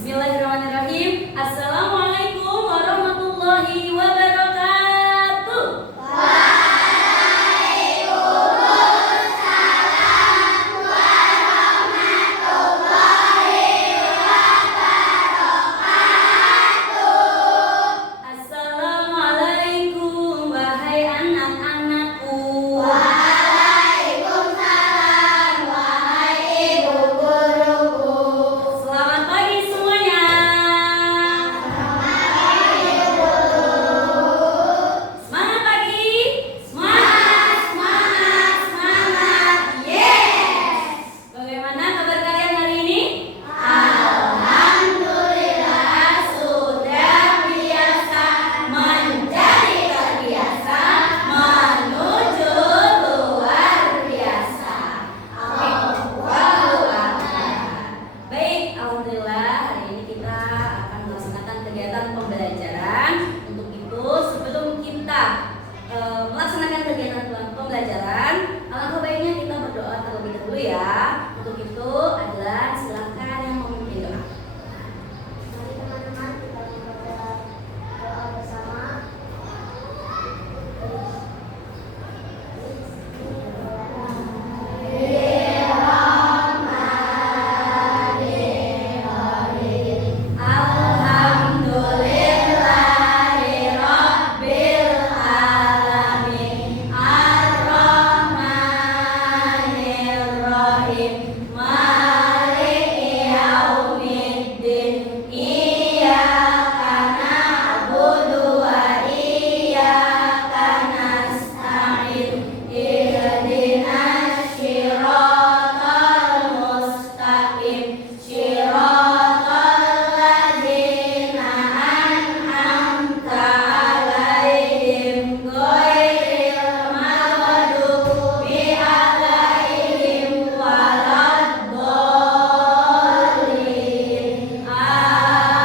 Bismillahirrahmanirrahim. Assalamualaikum warahmatullahi wabarakatuh. Assalamualaikum wahai anak-anakku. Waalaikumsalam wahai ibu guruku. Selamat pagi semuanya. Semangat pagi. Semangat, semangat, semangat. Yes. Bagaimana kabar kalian hari ini? Alhamdulillah sudah biasa menjadi terbiasa menuju luar biasa. Allahu Akbar. Baik, alhamdulillah hari ini kita akan melaksanakan kegiatan pembelajaran. Untuk itu, sebelum kita melaksanakan kegiatan pembelajaran, alangkah baiknya kita berdoa terlebih dahulu ya. Untuk itu, adalah silakan yang memimpin doa. Mari teman-teman kita membaca doa bersama. Alhamdulillahirabbil alamin. Ar-Rahmanirrahim. Maliki yaumiddin. Iyyaka na'budu wa iyyaka nasta'in. Ihdinas shiratal mustaqim. Shiratal ladzina an'amta 'alaihim ghairil maghdubi 'alaihim waladdallin.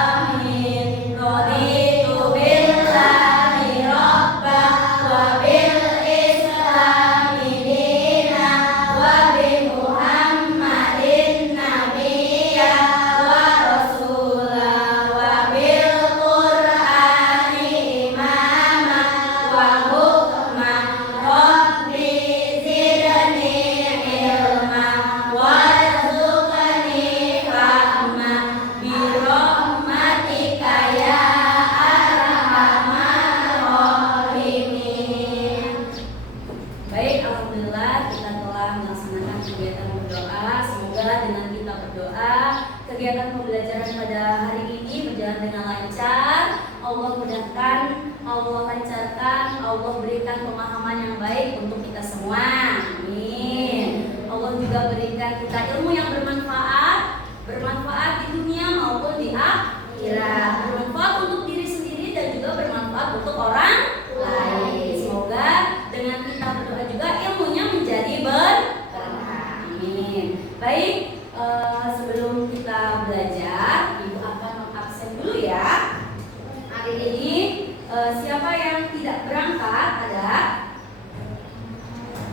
Amin. Raditu billahi rabban wa bil islami dinan wa bi Muhammadin nabiyyan wa rasulan wa bil Qur'ani imaman wa hukman. Rabbi zidni ilman warzuqni fahman bi rahmatika ya arhamar rahimin. Baik, alhamdulillah kita telah melaksanakan kegiatan berdoa. Semoga dengan kita berdoa, kegiatan pembelajaran pada hari ini berjalan dengan lancar. Allah mudahkan, Allah lancarkan, Allah berikan pemahaman yang baik untuk kita semua. Amin. Allah juga berikan kita ilmu yang bermanfaat di dunia maupun di akhirat. Bermanfaat untuk diri sendiri dan juga bermanfaat untuk orang lain. Semoga dengan kita berdoa juga ilmunya menjadi berkah. Amin. Baik, sebelum kita belajar, Ibu akan mengabsen dulu ya. Hari ini siapa yang tidak berangkat?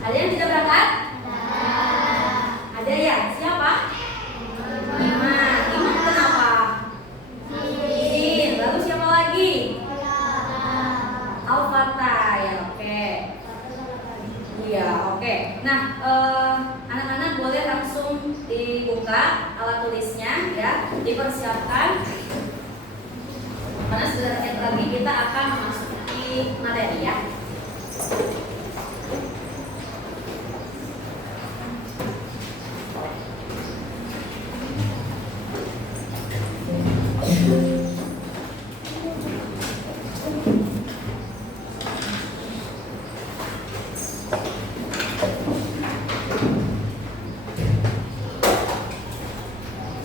Ada yang tidak berangkat? Ada ya? Siapa? Iman. Iman kenapa? Izin. Lalu siapa lagi? Al-Fatah ya, oke. Iya, oke. Nah, anak-anak boleh langsung dibuka alat tulisnya ya, dipersiapkan. Karena sebentar lagi kita akan memasuki materi ya.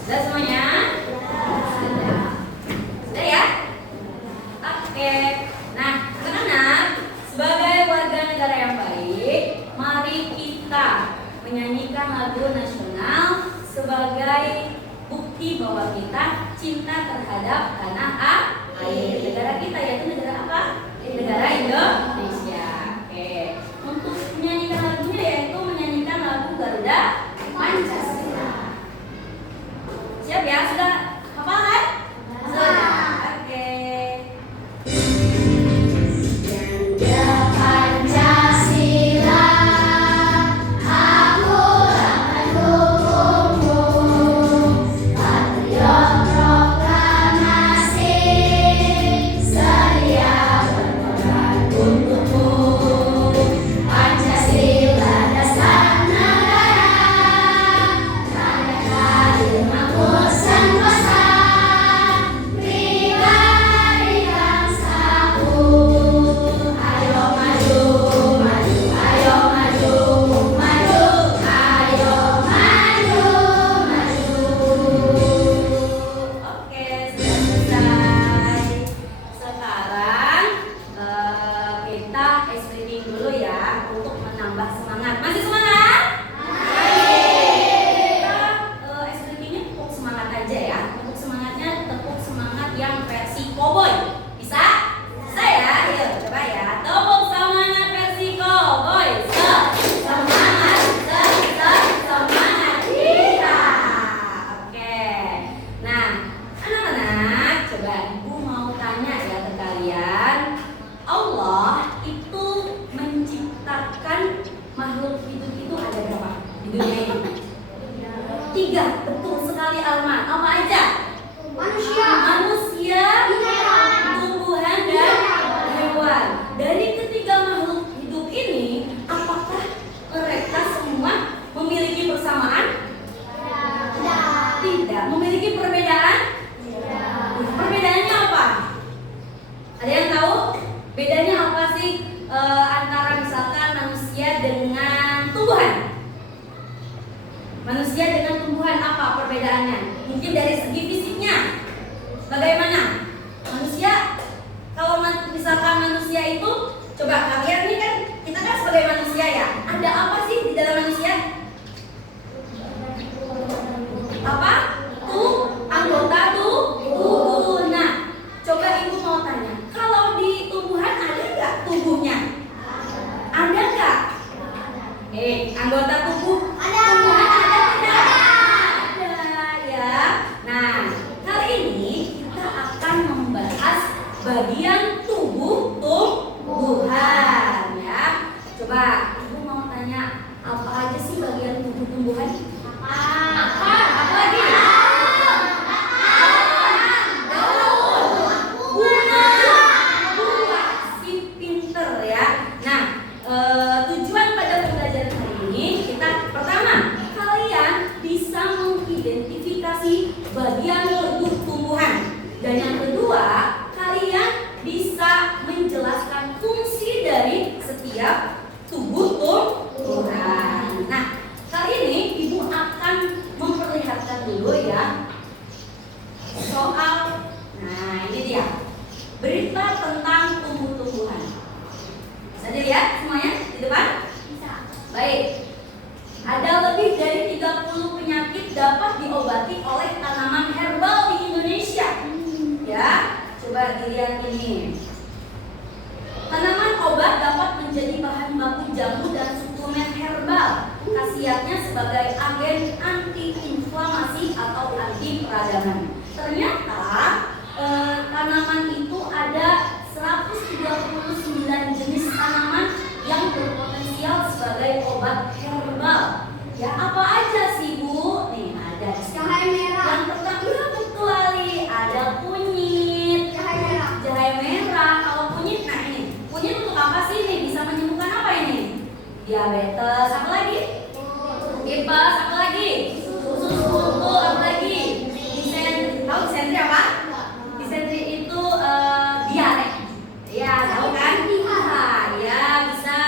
Sudah semuanya? Sudah. Sudah ya? Oke. Nah, anak-anak, sebagai warga negara yang baik, mari kita menyanyikan lagu nasional sebagai bukti bahwa kita cinta terhadap tanah air negara kita, yaitu negara apa? Negara Indonesia. Oke. Untuk menyanyikan lagunya yaitu menyanyikan lagu Garuda Pancasila. Siap ya? Sudah hafal kan? perbedaan? Perbedaannya apa? Ada yang tahu? Bedanya apa sih antara misalkan manusia dengan tumbuhan? Manusia dengan tumbuhan apa perbedaannya? Mungkin dari segi fisiknya. Bagaimana? Manusia, kalau misalkan manusia itu, coba kalian nih kan, kita kan sebagai manusia ya. Ada apa sih di dalam manusia? Apa? Anggota tubuh. Nah, coba ibu mau tanya, kalau di tumbuhan ada nggak tubuhnya? Ada nggak? Anggota tubuh tumbuhan ada tidak? Ada ya. Nah, kali ini kita akan membahas bagian tubuh tumbuhan ya. Coba ibu mau tanya, apa aja sih bagian tubuh tumbuhan? Apa lagi? Tujuan pada pembelajaran hari ini kita pertama, kalian bisa mengidentifikasi bagian tubuh tumbuhan, dan yang kedua, kalian bisa menjelaskan fungsi dari setiap tubuh tumbuhan. Nah, kali ini ibu akan memperlihatkan dulu ya soal, nah ini dia, berita tentang tumbuh-tumbuhan. Bisa dilihat semuanya di depan? Bisa. Baik. Ada lebih dari 30 penyakit dapat diobati oleh tanaman herbal di Indonesia. Ya, coba dilihat ini. Tanaman obat dapat menjadi bahan baku jamu dan suplemen herbal. Khasiatnya sebagai agen anti-inflamasi atau anti peradangan. Ternyata tanaman itu ada 139 jenis tanaman yang berpotensial sebagai obat herbal. Ya, apa aja sih Bu? Nih ada Jahe merah. yang pertama, ya betul Ali, ada kunyit, jahe merah. Kalau kunyit, nah ini kunyit untuk apa sih nih? Bisa menyembuhkan apa ini? Diabetes, apa lagi? Tipes, apa lagi? Usus buntu, apa lagi? Disentri, tahu disentri apa? Disentri itu diare. Ya, tahu kan? Ya, bisa.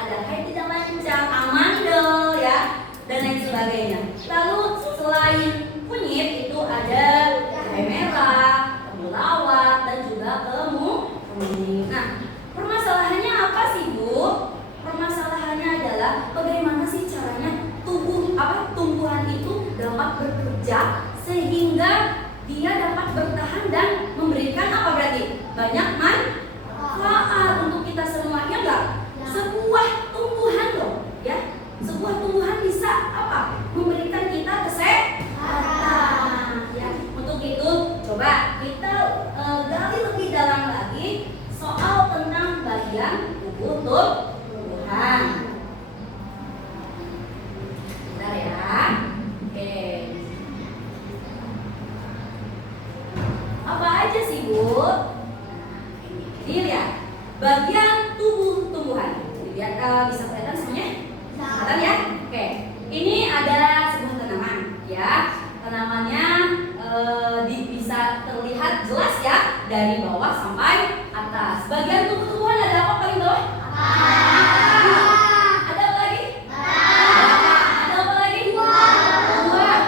Ada haid tidak lancar, amandel ya, dan lain sebagainya. Lalu selain kunyit itu ada jahe merah, temulawak, dan juga kemuning. Nah, permasalahannya apa sih Bu? Permasalahannya adalah bagaimana sih caranya tumbuhan itu dapat bekerja sehingga dia dapat bertahan dan memberikan apa berarti? Banyak manfaat untuk kita semua, ya enggak? Sebuah tumbuhan loh, ya. Sebuah tumbuhan bisa apa? Memberikan kita kesehatan. Ya. Untuk itu coba kita gali lebih dalam lagi soal tentang bagian tubuh tumbuhan. Bentar ya. Oke. Apa aja sih Bu? Ini lihat bagian tubuh tumbuhan. Lihat bisa kelihatan semuanya? Kelihatan ya? Oke. Ini ada sebuah tanaman ya. Tanamannya bisa terlihat jelas ya dari bawah sampai atas. Bagian tubuh tumbuhan ada apa paling bawah? Ada apa lagi? Ada apa lagi? Buah.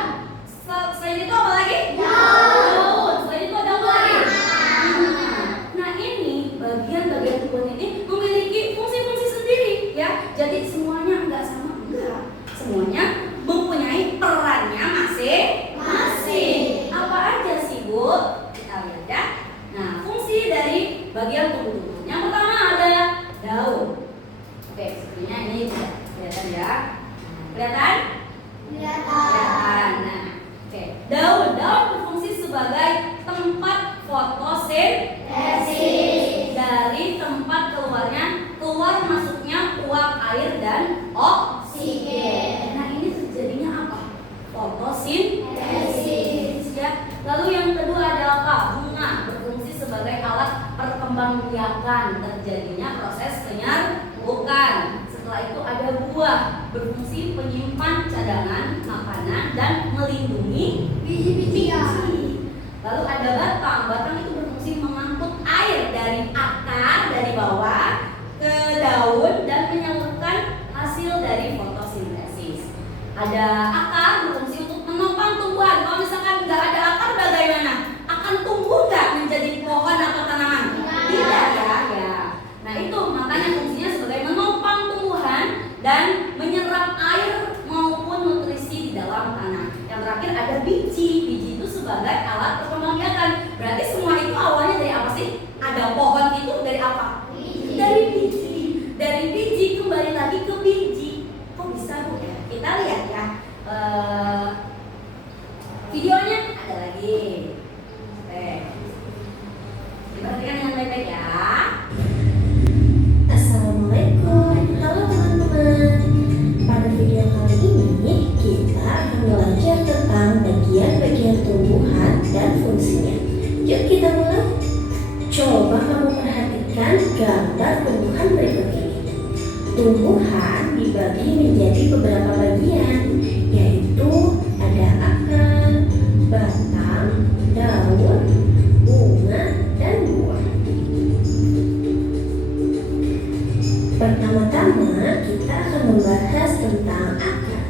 Selain itu apa lagi? Daun. Selain itu ada apa lagi? Nah, ini bagian-bagian tubuh ini memiliki fungsi-fungsi sendiri ya. Jadi semuanya enggak sama, enggak. Semuanya mempunyai perannya masing-masing. Apa aja sih Bu? Kita lihat ya. Nah, fungsi dari bagian tubuh. Yang pertama ada daun. Oke, sepertinya ini tidak kelihatan ya. Kelihatan? Kelihatan. Nah, oke. Daun berfungsi sebagai tempat fotosintesis. Dari tempat keluar masuknya uap air dan oksigen. Nah, ini terjadinya apa? Fotosintesis ya. Lalu yang kedua ada apa? Bunga berfungsi sebagai alat perkembangbiakan terjadinya proses penyerbukan. Setelah itu ada buah berfungsi penyimpan cadangan makanan dan melindungi biji-bijian. sebagai alat perkembangbiakan. Berarti semua itu awalnya dari apa sih? Ada pohon itu dari apa? Dari biji. Dari biji kembali lagi ke biji. Kok bisa Bu? Kita lihat ya. Videonya ada lagi. Oke. Diperhatikan dengan baik-baik ya. Assalamualaikum, halo teman-teman. Pada video kali ini kita akan belajar tentang bagian-bagian tumbuhan dan fungsinya. Yuk kita mulai. Coba kamu perhatikan gambar tumbuhan berikut ini. Tumbuhan dibagi menjadi beberapa bagian, yaitu ada akar, batang, daun, bunga, dan buah. Pertama-tama kita akan membahas tentang akar.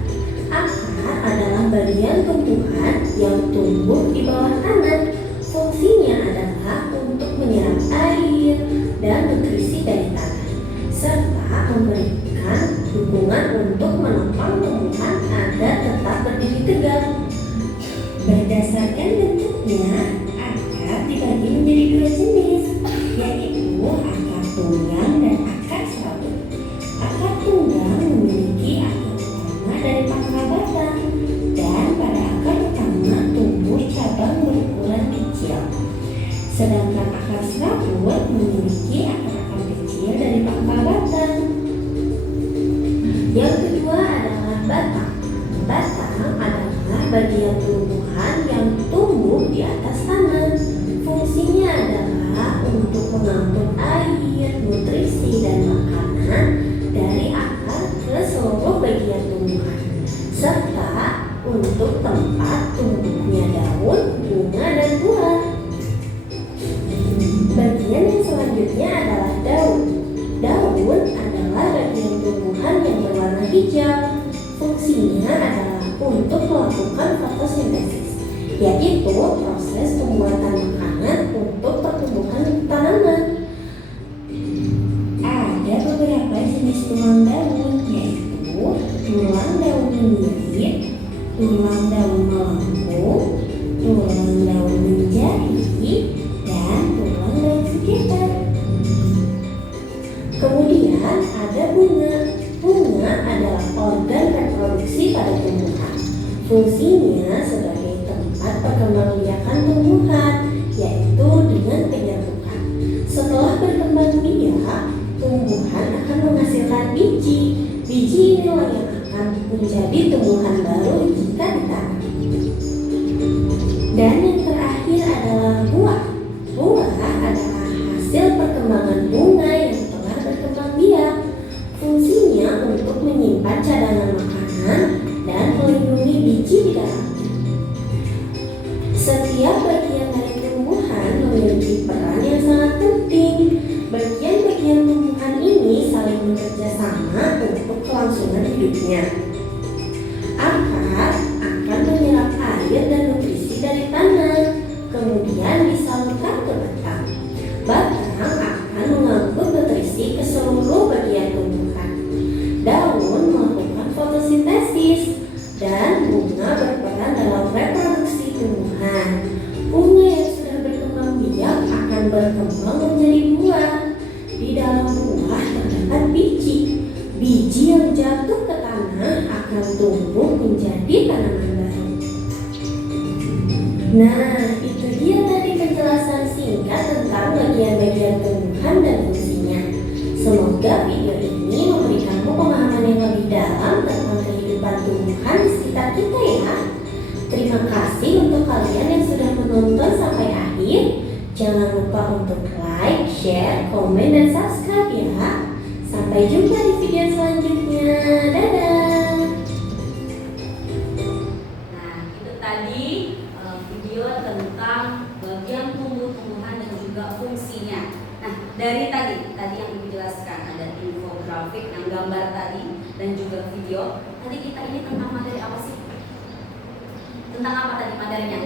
Akar adalah bagian tumbuhan yang tumbuh di bawah tanah. Fungsinya adalah untuk menyerap air dan nutrisi dari tanah, serta memberikan dukungan untuk menopang tumbuhan agar tetap berdiri tegak. Berdasarkan bentuknya, akar dibagi menjadi dua jenis, yaitu akar tunggang dan akar serabut. Akar tunggang memiliki akar utama dari pangkal batang, dan pada akar utama tumbuh cabang berukuran kecil. Sedangkan akar serabut memiliki akar-akar kecil dari pangkal batang. Yang kedua adalah batang. Batang adalah bagian tumbuhan yang tumbuh di atas tanah. Fungsinya adalah untuk mengangkut air, nutrisi, dan makanan dari akar ke seluruh bagian tumbuhan, serta untuk tempat tumbuhnya daun, bunga, dan buah. Bagian yang selanjutnya adalah daun. Daun adalah bagian tumbuhan yang berwarna hijau. Fungsinya adalah untuk melakukan fotosintesis, yaitu proses pembuatan makanan untuk pertumbuhan tanaman. Ada beberapa jenis tulang daun, yaitu tulang daun menyirit, tulang daun melengkung, tulang daun menjadi, dan tulang daun sekitar. Kemudian ada bunga. Bunga adalah organ reproduksi pada tumbuhan. Fungsinya sebagai tempat perkembangbiakan tumbuhan, yaitu dengan penyerbukan. Setelah berkembang biak, tumbuhan akan menghasilkan biji. Biji inilah yang akan menjadi tumbuhan baru jika ditanam. Dan yang terakhir adalah buah. Buah adalah hasil perkembangan bunga yang telah berkembang biak. Fungsinya untuk menyimpan cadangan makanan dan melindungi biji di dalamnya. Setiap bagian dari tumbuhan memiliki peran yang sangat penting. Bagian-bagian tumbuhan ini saling bekerja sama untuk kelangsungan hidupnya. Akar akan menyerap air dan nutrisi dari tanah, kemudian disalurkan ke batang. Batang akan mengangkut nutrisi ke seluruh bagian tumbuhan. Daun melakukan fotosintesis, dan bunga berperan dalam reproduksi tumbuhan. Bunga yang sudah berkembang biak akan berkembang menjadi buah. Di dalam buah terdapat biji. Biji yang jatuh ke tanah akan tumbuh menjadi tanaman baru. Nah, itu dia tadi penjelasan singkat tentang bagian-bagian tumbuhan dan fungsinya. Semoga video ini memberikanmu pemahaman yang lebih dalam tentang kehidupan tumbuhan di sekitar kita ya. Terima kasih untuk kalian yang sudah menonton sampai akhir. Jangan lupa untuk like, share, komen, dan subscribe ya. Sampai jumpa di video selanjutnya. Dadah. Nah, itu tadi video tentang bagian tumbuh-tumbuhan dan juga fungsinya. Nah, dari tadi yang Ibu jelaskan, ada infografik yang gambar tadi dan juga video. Tadi kita ini tentang materi apa sih? Tentang apa tadi materinya?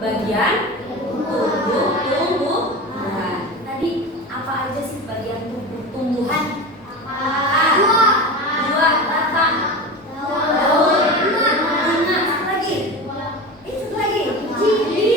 Bagian tumbuh-tumbuhan. Tadi apa aja sih bagian tumbuh-tumbuhan? Buah, batang, daun, bunga, satu lagi, biji.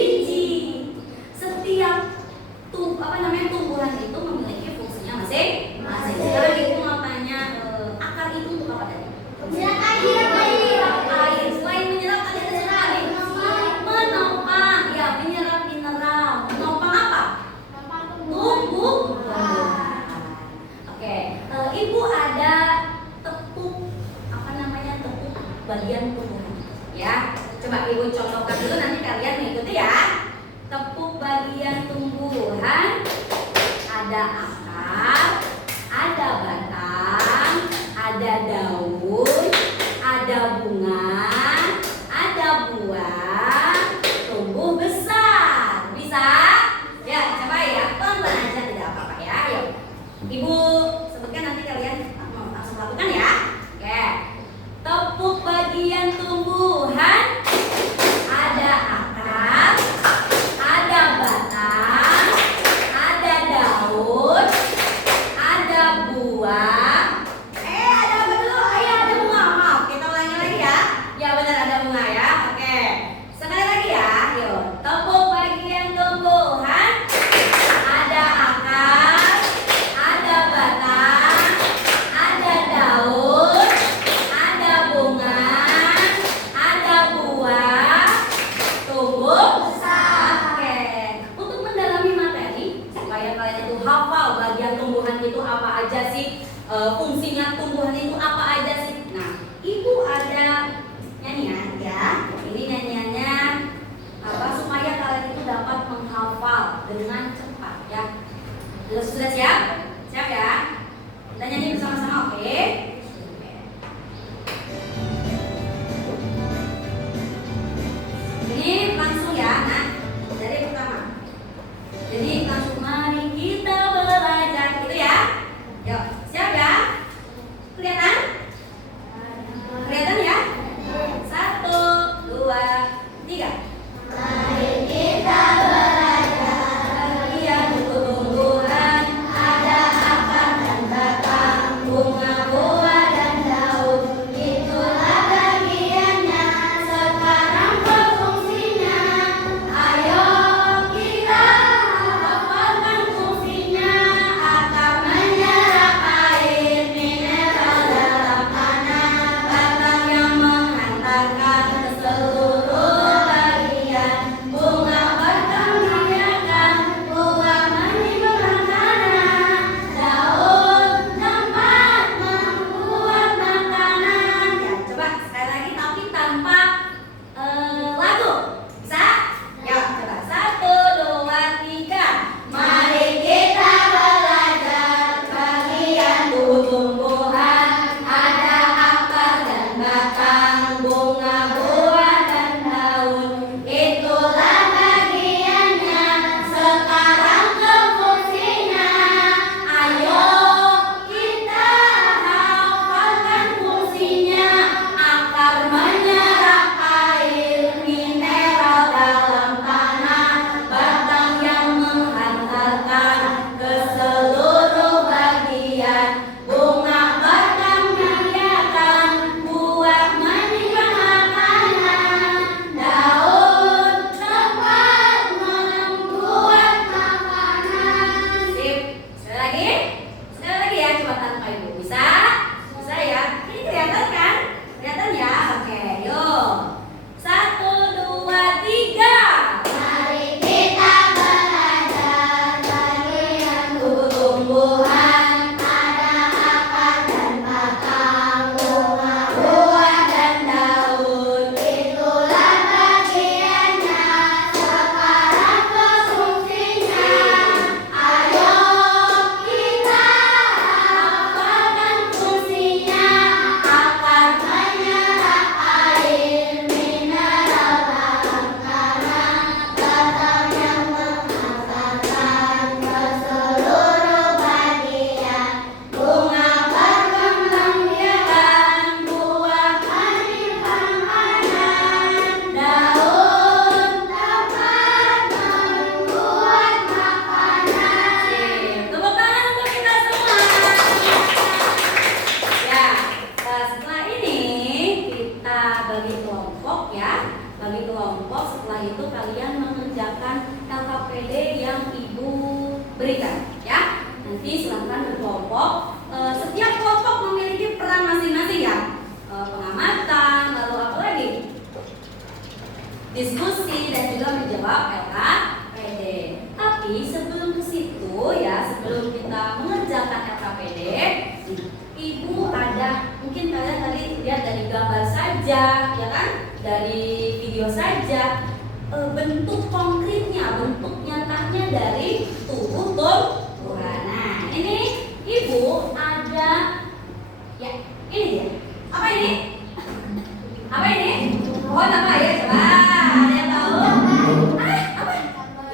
Sudah siap? Siap ya? Kita nyanyi bersama-sama, oke? Ini langsung ya, nah dari pertama. Jadi langsung mari kita belajar gitu ya. Yuk, siap ya? Kelihatan? Kelihatan ya? 1, 2, 3. Mari kita belajar Bagian tumbuh-tumbuhan, ada akar dan batang, bunga, buah dan daun. Itulah bagiannya, sekarang berfungsinya. Ayo kita hafalkan fungsinya. Akar menyerap air mineral dalam tanah, batang yang menghantarkan ke seluruh bagian, bunga berkembang biakan, buah menyimpan makanan, daun tempat membuat makanan. Ya, coba sekali lagi tapi tanpa lagu. Bisa? Ya, coba 1, 2, 3. Mari kita belajar bagian Tumbuh-tumbuhan, ada akar dan batang, bunga, buah dan daun. Itulah bagiannya, sekarang ke fungsinya. Ayo kita hafalkan fungsinya. Akar menyerap air mineral dalam tanah, batang yang menghantarkan ke seluruh bagian, bunga berkembang biakan, buah menyimpan makanan, daun tempat membuat makanan. Sip. Sekali lagi. Sekali lagi ya, coba tanpa ibu. Bisa? Bisa ya? Ini kelihatan kan? Kelihatan ya? Oke, yuk. 1, 2, 3. Mari kita belajar bagian Tumbuh-tumbuhan, ada akar dan batang, bunga, buah dan daun. Itulah bagiannya, sekarang ke fungsinya. Ayo kita hafalkan fungsinya. Akar menyerap air mineral dalam tanah, batang yang menghantarkan ke seluruh bagian, bunga berkembang biakan, buah menyimpan makanan, daun tempat membuat makanan. Sip. Tepuk tangan untuk kita semua. Ya, setelah ini kita bagi kelompok ya. Bagi kelompok, setelah itu kalian mengerjakan LKPD yang ibu berikan ya. Nanti silahkan berkelompok. Setiap kelompok memiliki peran masing-masing ya. Pengamatan, lalu apa lagi? Diskusi dan juga menjawab LKPD. Tapi sebelum ke situ ya, sebelum kita mengerjakan LKPD, ibu ada mungkin kalian tadi lihat dari gambar saja, ya kan? Dari video saja, bentuk konkretnya, bentuk nyatanya dari tubuh tumbuhan. Nah, ini ibu ada, ya ini dia. Apa ini? Apa ini? Pohon apa ya? Coba ada yang tahu? Apa?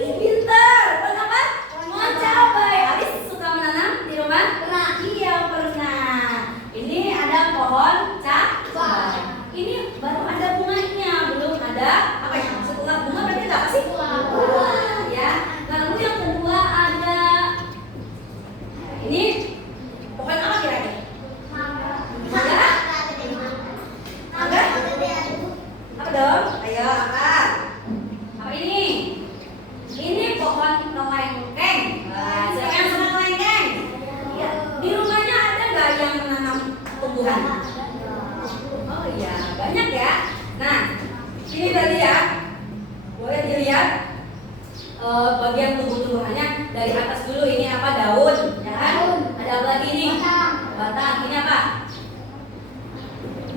Ih, pintar. Pohon apa? Pohon cabai. Alis suka menanam di rumah? Pernah. Iya, pernah. Ini ada pohon cabai. Ini baru ada bunganya, belum ada apa ya? Setelah bunga berarti ada apa sih? Buah, ya. Lalu yang kedua ada ini pohon apa kira-kira? Mangga? Mangga? Apa dong? Ayo, apa? Apa ini? Ini pohon kelengkeng. Nah, siapa yang suka kelengkeng? Iya. Di rumahnya ada nggak yang menanam tumbuhan? Oh iya, banyak ya. Nah, ini tadi ya. Boleh dilihat bagian tubuh-tubuhannya dari atas dulu. Ini apa? Daun, ya kan? Ada apa lagi nih? Batang. Ini apa?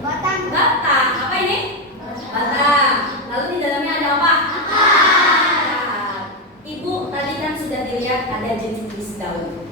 Batang. Batang. Apa ini? Batang. Lalu di dalamnya ada apa? Akar. Ibu tadi kan sudah dilihat ada jenis-jenis daun.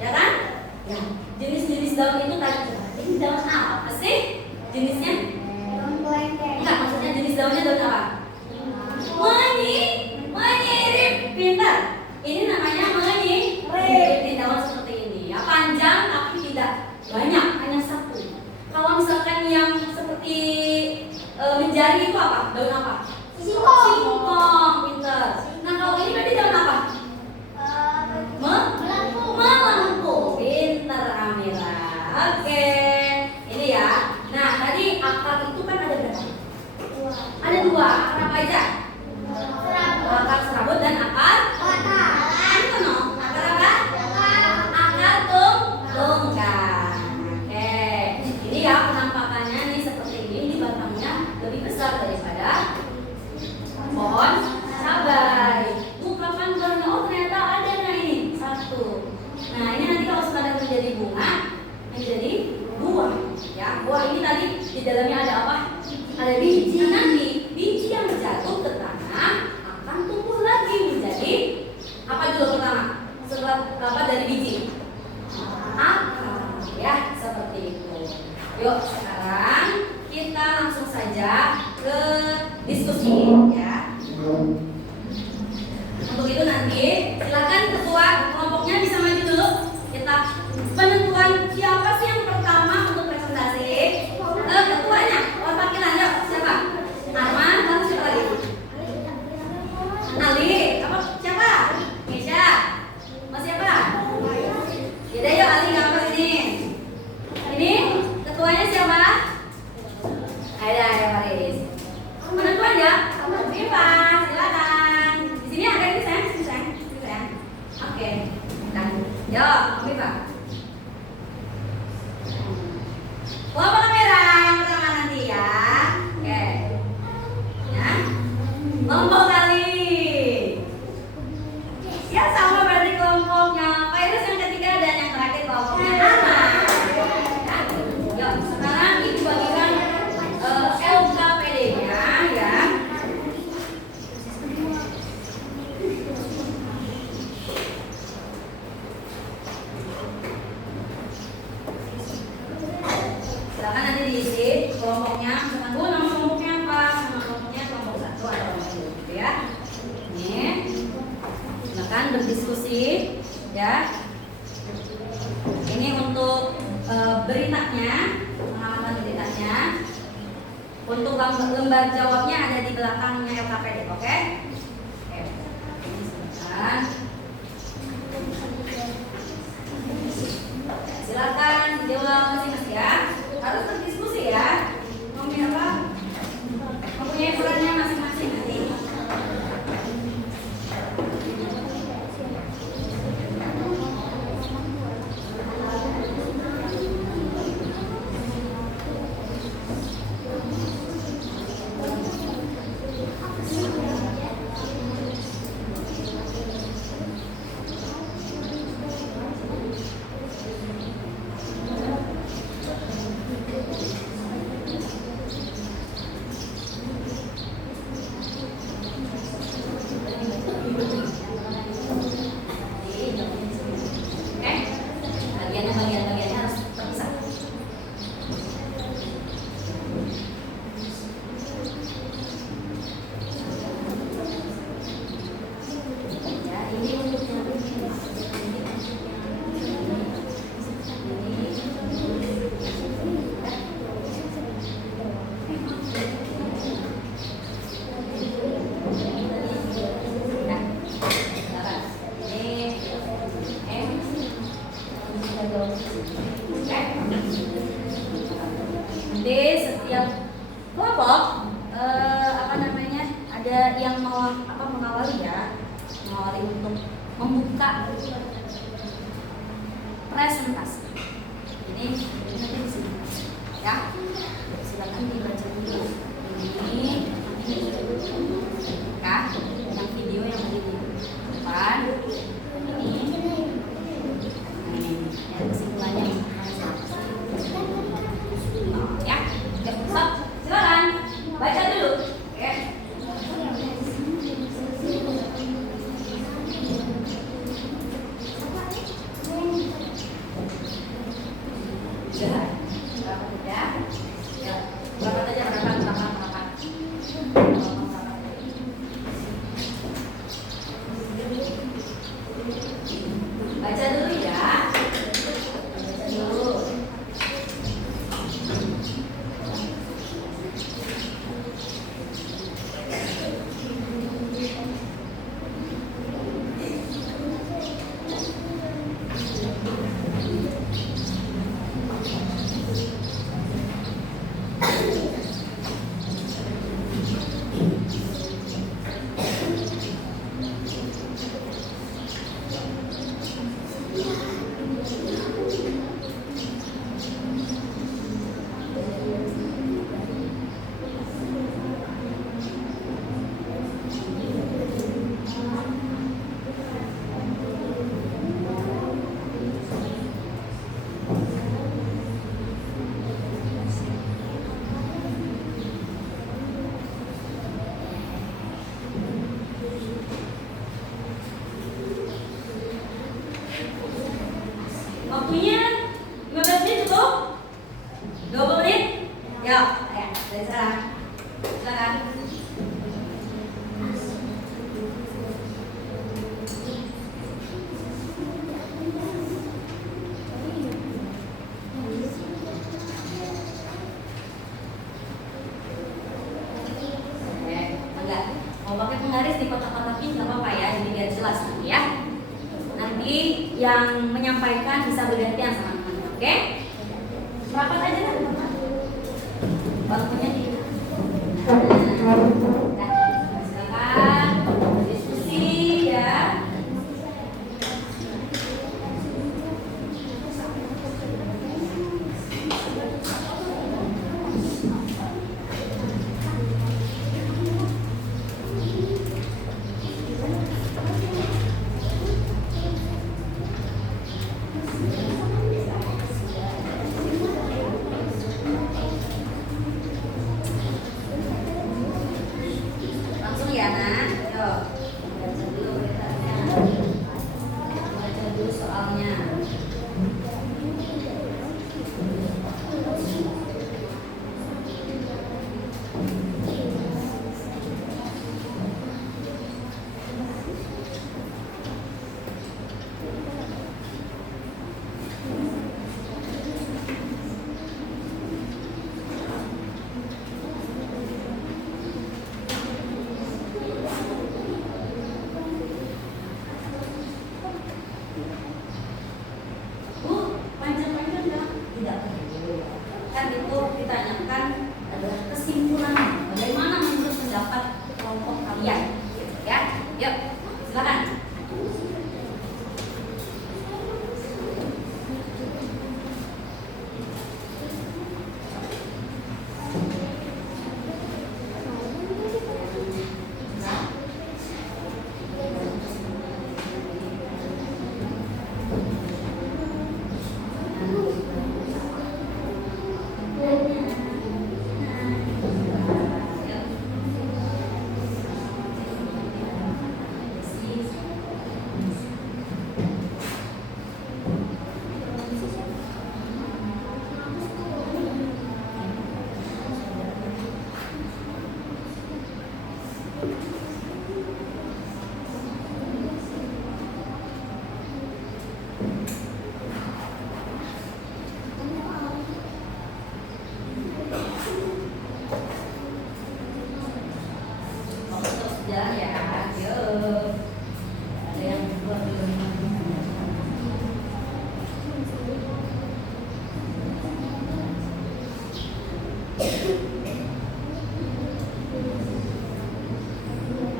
Yuk, sekarang kita langsung saja ke diskusi ya. Untuk itu nanti silakan ketua kelompoknya bisa maju dulu. Kita penentuan siapa sih yang pertama untuk presentasi. Ketuanya, wakilan yuk siapa? Arman, lalu siapa lagi? Ali, apa? Siapa? Misha, mas siapa? Yaudah yuk Ali gambar ini. Ini ketuanya siapa? Ada Faris. Penentuan ya? Viva, silakan. Di sini ada desain. Oke. Nah, yuk, Viva. Kelompok kamera yang pertama nanti ya. Oke. Ya. Kelompok kali. Ya sama berarti kelompoknya. Virus yang ketiga dan yang terakhir kelompoknya Arman. Ya. Yuk, sekarang itu bagikan LKPD-nya ya. Silakan nanti diisi kelompoknya. Misalkan nama kelompoknya apa? Nama kelompoknya kelompok 1 atau kelompok 2 gitu ya. Ini. Silakan berdiskusi ya. Ini untuk beritanya, pengalaman beritanya. Untuk lembar jawabnya ada di belakangnya LKPD, oke? Oke. Ini silakan. Silakan dijawab masing-masing ya. Harus berdiskusi ya. Ngomongin apa? Mempunyai perannya masing-masing nanti. Bagiannya harus terpisah. Ya, ini untuk nanti setiap kelompok ada yang mengawali ya, mengawali untuk membuka presentasi. Ini nanti di sini ya, silakan dibaca dulu. Ini ya, yang video yang ada di depan. Ini ya, kesimpulannya. Ya, stop. Silakan baca dulu. Oke. Ya, berapa aja berapa. Baca dulu ya. Baca dulu. Waktunya 15 menit cukup? 12 yang menyampaikan bisa bergantian sama teman-teman, oke? Rapat aja kan? Bangkunya di silakan diskusi ya. Langsung ya nak, yuk baca dulu beritanya, baca dulu soalnya. Bu, panjang-panjang enggak? Tidak perlu. Kan itu ditanyakan adalah kesimpulan bagaimana menurut pendapat kelompok kalian, gitu ya. Yuk, silakan. Terus jalan ya, yuk. Ada yang buat dulu.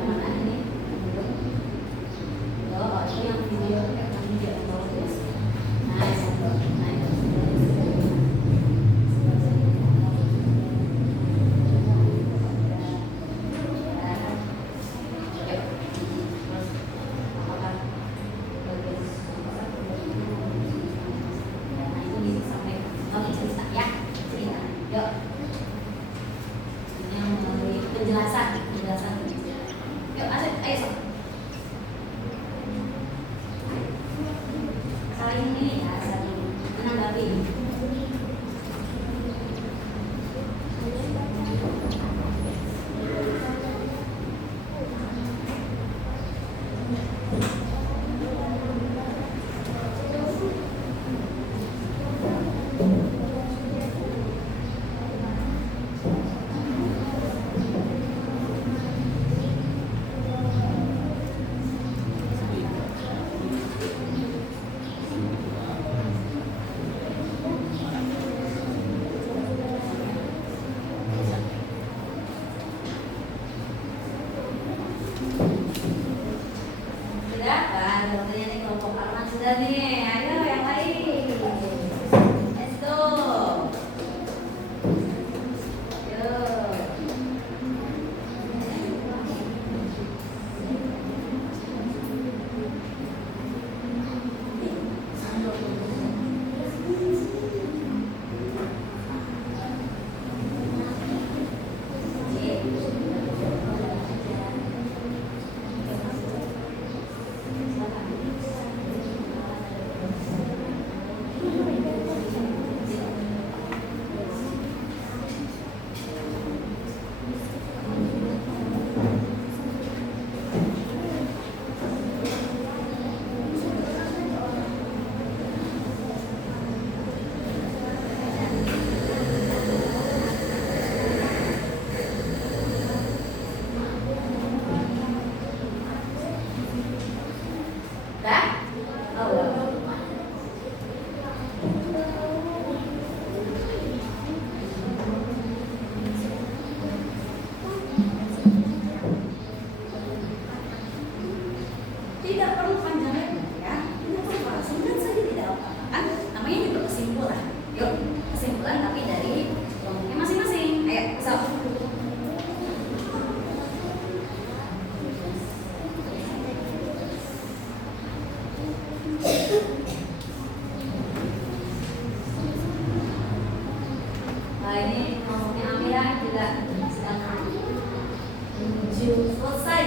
Mana ini? Oh, ini yang video, yang video bagus. Nice, nice. Penjelasan. Yuk, ayo sok. Saling ini ya, saling menanggapi. Sudah kan, waktunya nih kelompok Arman sudah nih. Ayo yang lain. Let's go. Yuk. Ini maksudnya Amira juga sedang menuju selesai.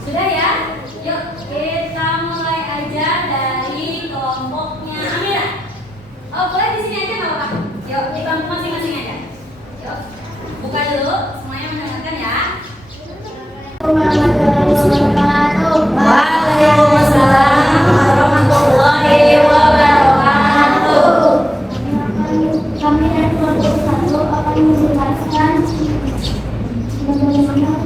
Sudah ya? Yuk kita mulai aja dari kelompoknya Amira. Oh boleh di sini aja nggak apa-apa. Yuk kita masing-masing aja. Yuk buka dulu semuanya mendengarkan ya. Waalaikumsalam warahmatullahi wabarakatuh. Kami dari kelompok 1 akan menjelaskan bagaimana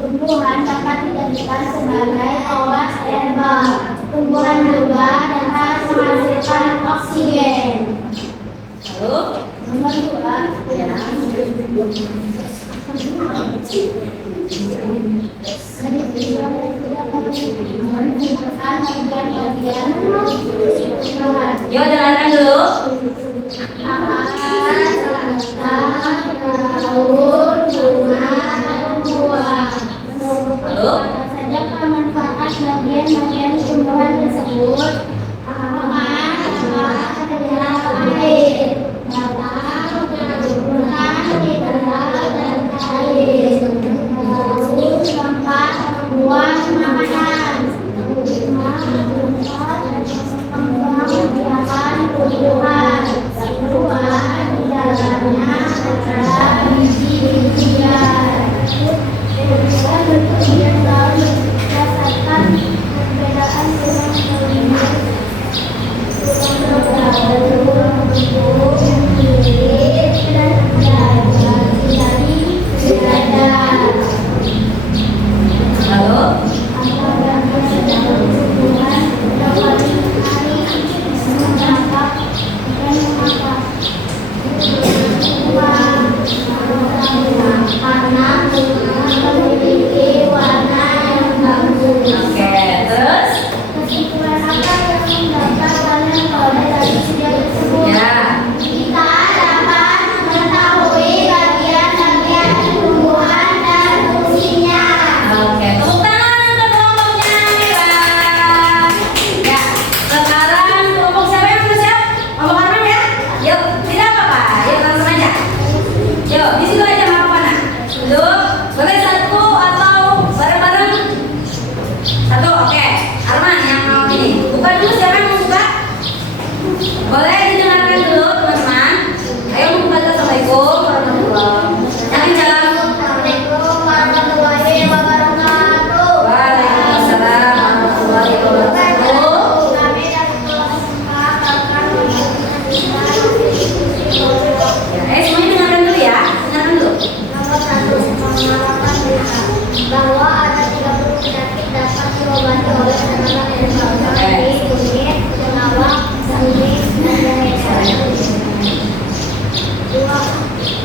tumbuhan dapat dijadikan sebagai obat herbal. Tumbuhan juga dapat menghasilkan oksigen. Lalu Nomor 2 yuk dengarkan dulu. Lalu saja manfaat bagian-bagian tumbuhan tersebut adalah air, dapat mengurangkan mineral dan air, lalu tempat membuat makanan, pembuatan tumbuhan, tumbuhan di dalamnya adalah biji-bijian. Tumbuhan berkegiatan berdasarkan perbedaan tulang-tulang mirip dan dari belajar. lalu Tumbuhan dapat mencari mendapat dan memakan karena memiliki warna yang bagus. oke terus Kesimpulan apa yang dapat kalian peroleh dari video tersebut? ya. Kita dapat mengetahui bagian-bagian tumbuhan dan fungsinya. Oke, tepuk tangan untuk kelompoknya Amira. Ya, sekarang kelompok siapa yang sudah siap? Kelompok Arman ya? Yuk, tidak apa-apa. Yuk langsung aja. Yuk, di situ aja nggak apa-apa nak. Duduk, boleh satu atau bareng-bareng? Satu, oke. Arman yang mau ini. Buka dulu, siapa yang mau buka? Boleh didengarkan dulu teman-teman. Ayo membuka. Assalamualaikum warahmatullahi wabarakatuh. Jangan jawab. Assalamualaikum warahmatullahi wabarakatuh. Waalaikumsalam warahmatullahi wabarakatuh. Kami dari kelas 4 akan menjelaskan Semuanya dengarkan dulu ya. Dengarkan dulu. Nomor 1, pengalaman berita bahwa ada 30 penyakit dapat diobati oleh tanaman herbal seperti kunyit, kelawak, seling, dan jahe. 2.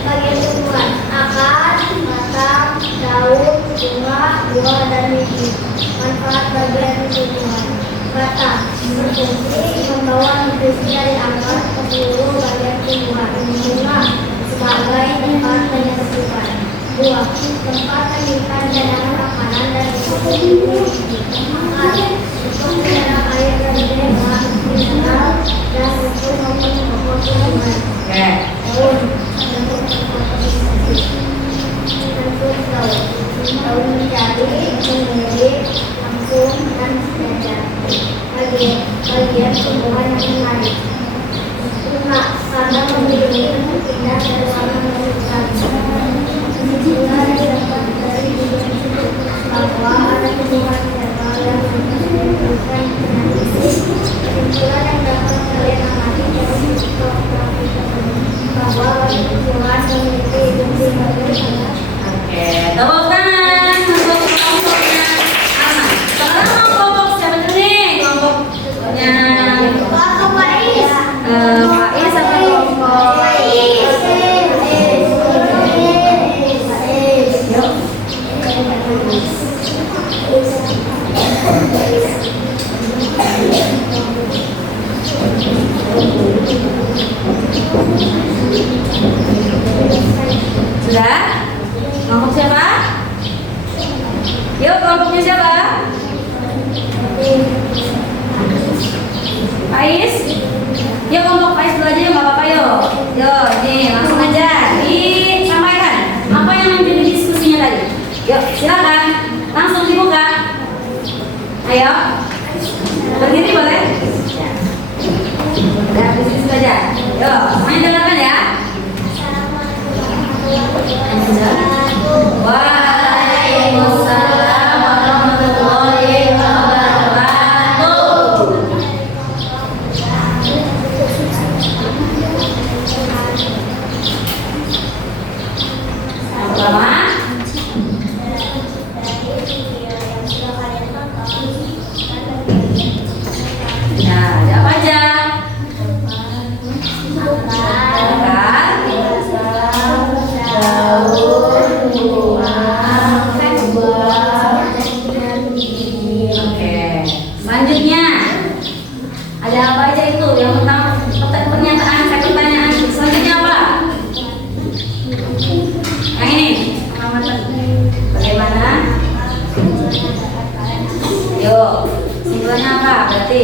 Bagian tumbuhan: akar, batang, daun, bunga, buah, dan biji. Manfaat bagian tumbuhan: batang berfungsi membawa nutrisi dari akar ke seluruh bagian tumbuhan. Bunga sebagai tempat penyerbukan. 2. Tempat menyimpan cadangan makanan dan biji. Akar untuk menyerap air dari dewa, mineral, dan untuk memupuk tumbuhan. Oke. Daun untuk fotosintesis. Bentuk daun: daun menjadi, mengirit, langsung, dan sejajar. Bagian tumbuhan yang menarik: bunga karena memiliki bentuk indah dan warna menentukan. Kesimpulan yang dapat dari video tersebut bahwa ada tumbuhan herbal yang menyembuhkan penyakit. Kesimpulan yang dapat kalian amati dari fotografi tersebut bahwa tumbuhan memiliki fungsi berbeda. Oke. Tepuk tangan untuk kelompoknya Arman. Sekarang mau kelompok siapa dulu nih? Kelompoknya Kelompok Faiz. Faiz atau kelompok Yuk, kelompoknya siapa? Faiz. Yuk kelompok Faiz dulu aja, nggak apa-apa yuk. Yuk, nih langsung aja disampaikan apa yang menjadi diskusinya tadi. Yuk, silakan langsung dibuka. Ayo, berdiri boleh? Udah, di situ aja. Yuk, semuanya dengarkan ya. Waalaikumsalam warahmatullahi wabarakatuh. Yang pertama, nah, ada apa aja? Oke, selanjutnya ada apa aja itu? Yang pertama pernyataan, pertanyaan. Selanjutnya apa? Yang ini, pengamatan. Bagaimana? Yuk, simpulannya apa? Berarti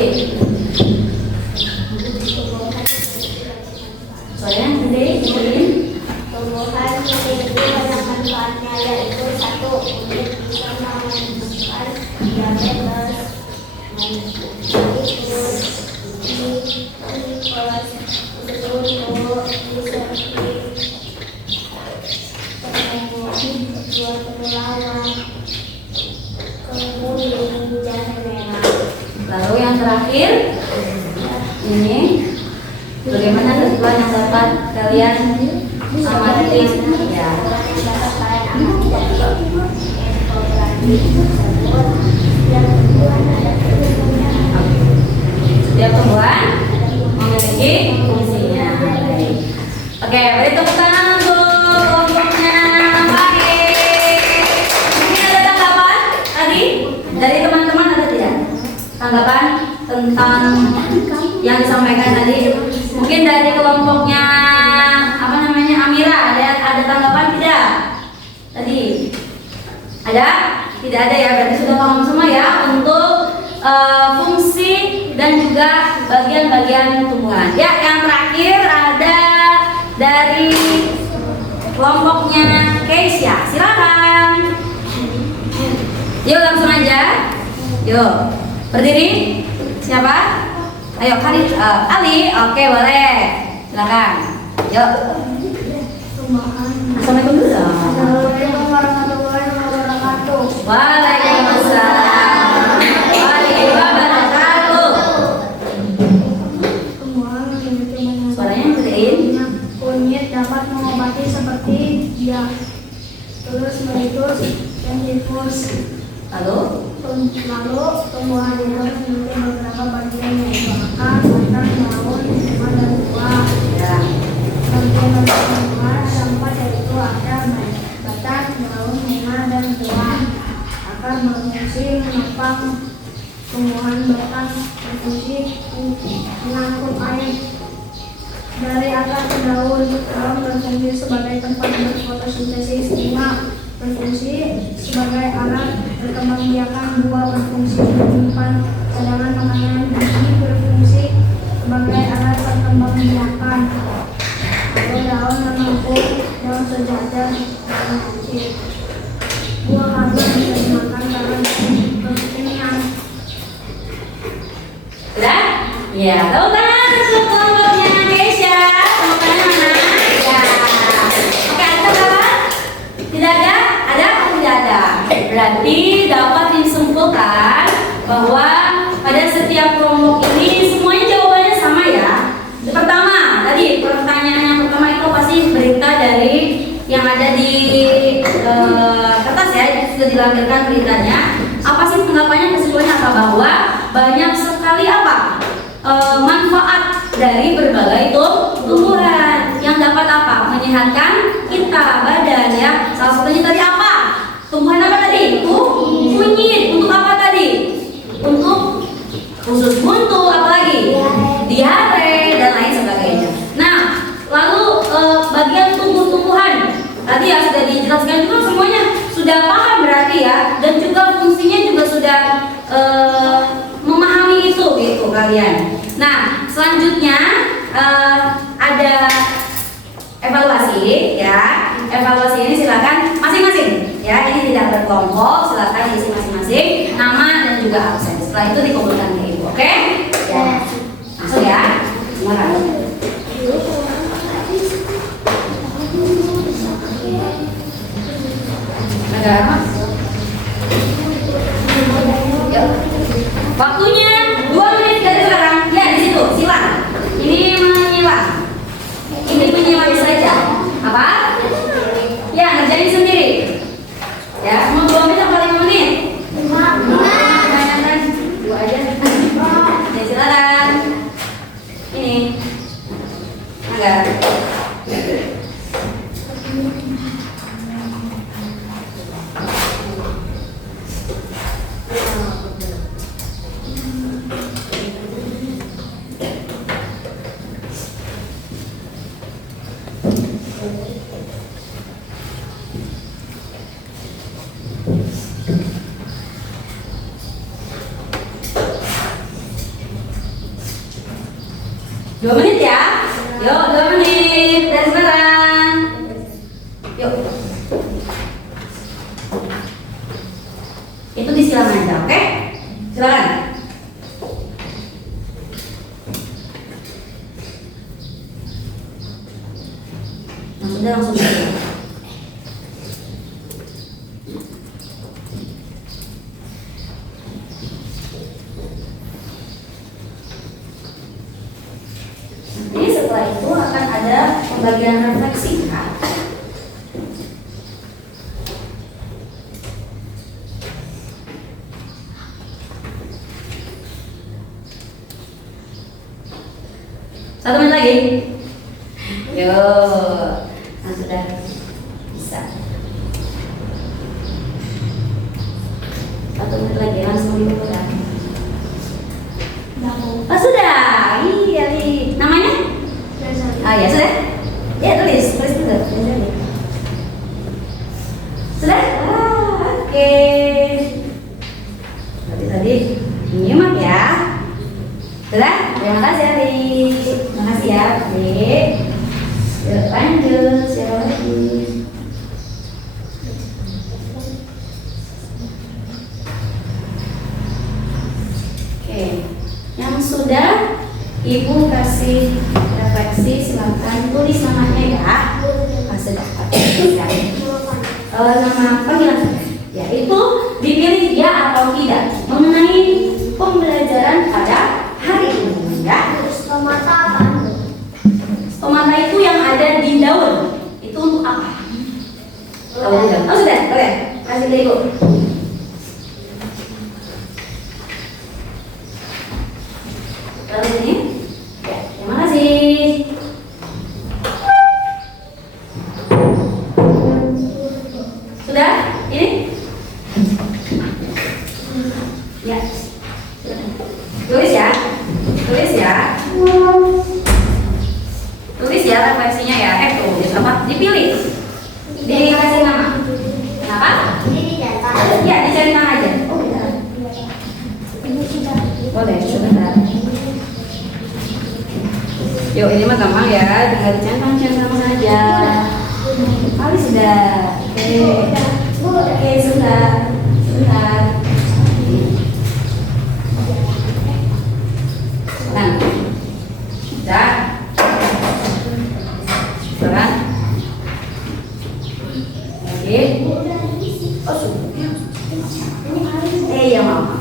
soalnya gede, simulin. Tumbuhan memiliki banyak manfaatnya, yaitu 1. Kulit bisa menumbuhkan diabetes, Lalu yang terakhir ini, bagaimana kebutuhan yang dapat kalian amati ya? Setiap tumbuhan memiliki fungsinya. Oke, beri tepuk tangan untuk kelompoknya baik. Mungkin ada tanggapan tadi dari teman-teman, ada tidak? Tanggapan tentang yang disampaikan tadi? Mungkin dari kelompoknya apa namanya, Amira, ada tanggapan tidak? Tadi ada? Tidak ada ya, berarti sudah paham semua ya untuk fungsi dan juga bagian-bagian tumbuhan. Ya, yang terakhir ada dari kelompoknya Keisha, silakan. Yuk langsung aja. Yuk, berdiri. Siapa? Ayo, Ali. Oke, boleh. Silakan. Yuk. Assalamualaikum dulu. Assalamualaikum warahmatullahi wabarakatuh. Waalaikumsalam warahmatullahi wabarakatuh. Tumbuhan memiliki banyak Suaranya gedein. kunyit dapat mengobati seperti terus melitus dan difus. Lalu Tumbuhan itu memiliki beberapa bagian, yaitu akar, batang, daun, bunga, dan buah. ya. Bagian tumbuhan ada 4, yaitu akar, batang, daun, bunga, dan buah. Akar berfungsi menopang tumbuhan, batang berfungsi mengangkut air dari akar ke daun, berfungsi sebagai tempat berfotosintesis, bunga berfungsi sebagai alat perkembangbiakan, buah berfungsi menyimpan cadangan makanan, biji berfungsi sebagai alat perkembangbiakan. Lalu daun menampung daun sejajar dan kucing. Buah karena bisa dimakan karena berkenyang. Sudah? Ya, tepuk tangan untuk kelompoknya Keisha. Kelompoknya mana? Ya. Oke, ada tanggapan? Tidak ada? Ada atau tidak ada? Berarti dapat disimpulkan bahwa pada setiap kelompok ini semuanya jawabannya sama ya. Pertama, tadi pertanyaan yang pertama itu pasti berita dari yang ada di kertas ya, itu sudah dilampirkan beritanya. Apa sih tanggapannya, kesimpulannya apa? Bahwa banyak sekali apa? Manfaat dari berbagai tumbuhan yang dapat apa? Menyehatkan kita badan ya. Salah satunya tadi apa? Tumbuhan apa tadi? Kunyit. Untuk apa tadi? Untuk usus buntu, apalagi? Diare dan lain sebagainya. Nah, lalu bagian tumbuh-tumbuhan tadi ya sudah dijelaskan juga semuanya, sudah paham berarti ya, dan juga kalian. Nah, selanjutnya ada evaluasi ya. Evaluasi ini silakan masing-masing ya. Ini tidak berkelompok, silakan diisi masing-masing nama dan juga absen. Setelah itu dikumpulkan ke ibu, oke? Ya. Langsung ya. Semangat. Ada apa? Yuk. Waktunya 2 menit dari sekarang. Ya di situ, silang. Ini menyilang. Ini menyilang saja. Apa? Ya ngerjain sendiri. Ya, mau 2 menit atau 5 menit? 5. Kebanyakan 2 aja. Ya silakan. Ini. Agak. Dua menit ya. Yuk, 2 menit dari sekarang. Yuk. Itu disilang aja, oke? Silakan. Langsung saja. Nanti setelah itu akan ada pembagian refleksi kan? Satu menit lagi. Yuk. Nah, sudah bisa. 1 menit lagi langsung dibuka. Oh sudah. Iya nih. Namanya? Ah ya sudah. Ya tulis dulu. Sudah? Oke. Tadi nyimak ya. Sudah? Terima kasih adik. Terima kasih ya adik. Yuk lanjut. Siapa lagi? Oke. Yang sudah ibu kasih refleksi silakan tulis namanya ya. Kasih dapat. Nama panggilan ya itu dipilih ya atau tidak mengenai pembelajaran pada hari ini ya. Stomata apa? Stomata itu yang ada di daun. Itu untuk apa? Daun. Oh sudah, boleh. Kasih ke ibu. Lalu ini. Ya, terima kasih. Sudah? Ini? Ya. Tulis ya. Tulis ya. Tulis ya refleksinya ya. Tulis apa? Dipilih. Dikasih nama. Kenapa? Ini data. Ya, dicari nama aja. Oh, ya. Boleh, sebentar. Yuk, ini mah gampang ya. Tinggal dicentang-centang saja. Kali sudah. Oke, sudah. Sebentar. Nah. Sudah. Sudah. Oke. Oh, sudah. Ya, Mama.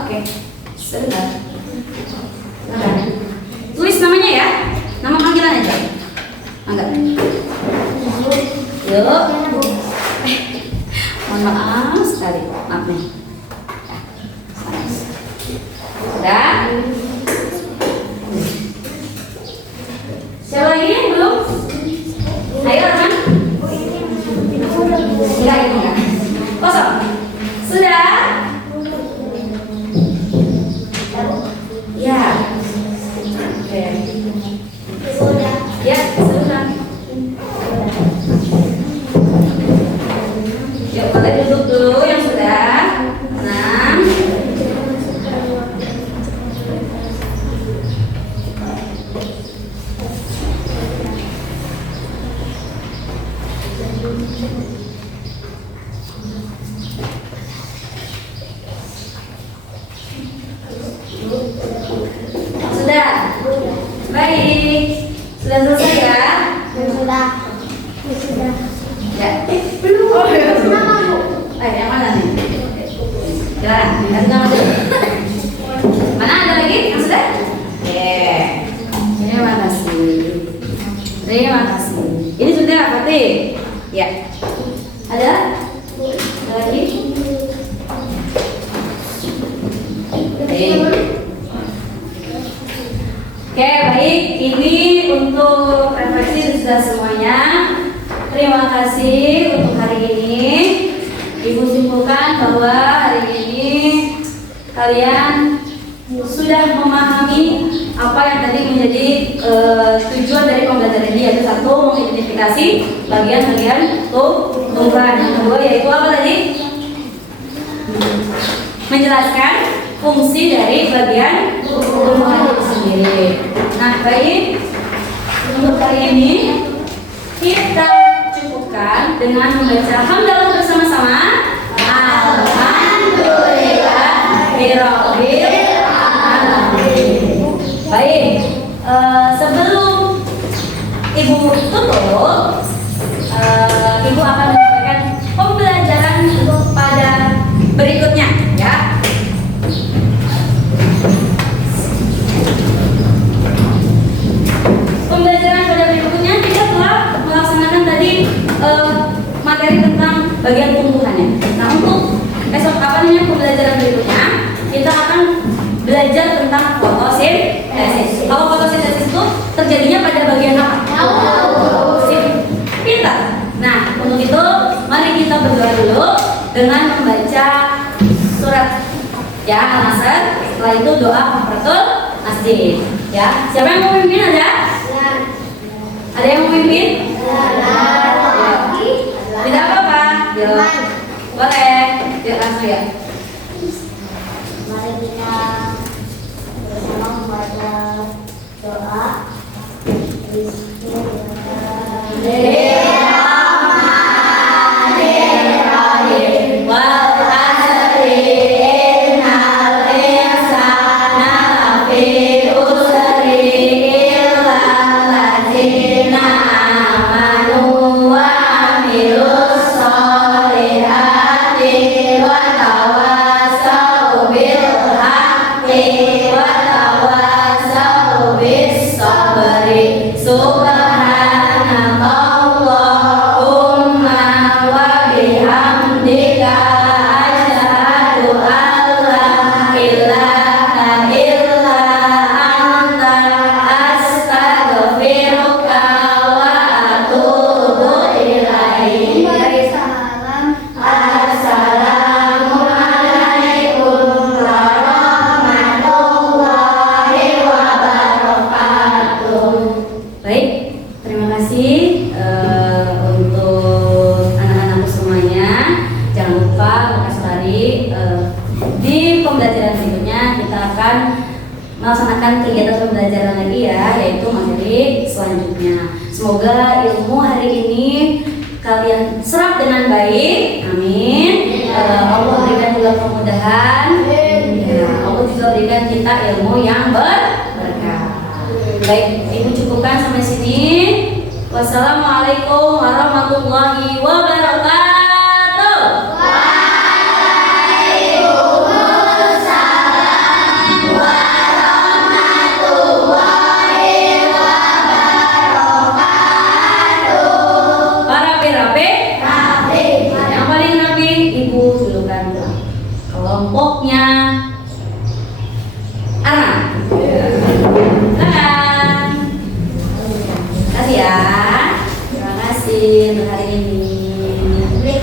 Oke. Sebentar. Nah. Tulis namanya ya. Nama panggilan aja. Enggak. Yuk. Mohon maaf sekali. Maaf nih. Sudah. Siapa lagi yang belum? Ayo kan? Enggak. Kosong. Sudah. Ya. Oke. Sudah. Ya, sudah. Yuk, kita duduk dulu yang sudah. 6. Sudah? Baik. Sudah selesai ya? Sudah. Ya. Belum. Oh, belum. Yang mana nih? Jalan. Kasih nama dulu. Mana ada lagi? Yang sudah? Terima kasih. Terima kasih. Ini sudah Fatih? Ya. Ada? Ada lagi? Baik. Oke, baik. Ini untuk refleksi sudah semuanya. Terima kasih untuk hari ini. Ibu simpulkan bahwa hari ini kalian sudah memahami apa yang tadi menjadi tujuan dari pembelajaran ini, yaitu satu, mengidentifikasi bagian-bagian tumbuhan. Yang kedua yaitu apa tadi? Menjelaskan fungsi dari bagian tumbuhan itu sendiri. Nah, baik, untuk kali ini kita cukupkan dengan membaca hamdalah bersama-sama. Alhamdulillahirabbil alamin. Baik, sebelum Ibu tutup, Ibu akan menyampaikan pembelajaran pada berikutnya, ya. Pembelajaran pada berikutnya kita telah melaksanakan tadi materi tentang bagian tumbuhannya. Nah, untuk besok pembelajaran berikutnya kita akan belajar tentang fotosintesis. Kalau fotosintesis itu terjadinya pada bagian apa? Pintar. Nah, untuk itu mari kita berdoa dulu dengan membaca surat ya Al-Nasr. Setelah itu doa kafaratul masjid. Ya, siapa yang mau memimpin ada? Ada yang mau memimpin? Tidak apa-apa. Yuk. Boleh. Yuk langsung ya. Mari kita bersama membaca doa. Bismillahirrahmanirrahim. Wal asri innal insana lafi khusri illa allazina amanu wa amilus sholihati wa tawassaw bil haqqi wa tawassaw bis sabri. Subhanallahumma wa bihamdika asyhadu an la ilaha illa anta astaghfiruka wa atubu ilaik. Assalamualaikum warahmatullahi wabarakatuh. Baik, terima kasih untuk anak-anakku semuanya. Jangan lupa esok hari di pembelajaran berikutnya kita akan melaksanakan kegiatan pembelajaran lagi ya, yaitu materi selanjutnya. Semoga ilmu hari ini kalian serap dengan baik. Amin. Allah berikan juga kemudahan. Ya, Allah juga berikan kita ilmu yang berkah. Baik, Ibu cukupkan sampai sini. Wassalamualaikum warahmatullahi wabarakatuh. Waalaikumsalam warahmatullahi wabarakatuh. Para rapi. Yang paling rapi, Ibu dulukan kelompoknya anak. Kasih ya. Terima kasih untuk hari ini.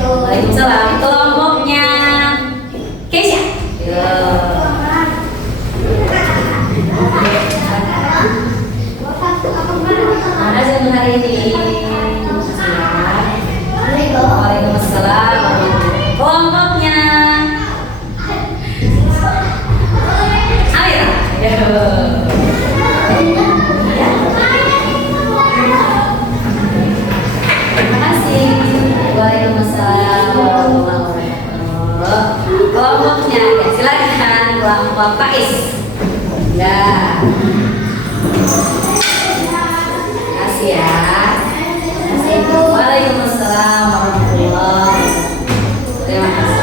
Waalaikumsalam. Kelompoknya Keisha. Terima kasih untuk hari ini. Waalaikumsalam. Kelompoknya Amira. Terima kasih. Waalaikumsalam warahmatullahi wabarakatuh. Kelompoknya ya silakan kelompok Faiz. Ya. Kasih ya. Waalaikumsalam warahmatullahi wabarakatuh. Terima kasih.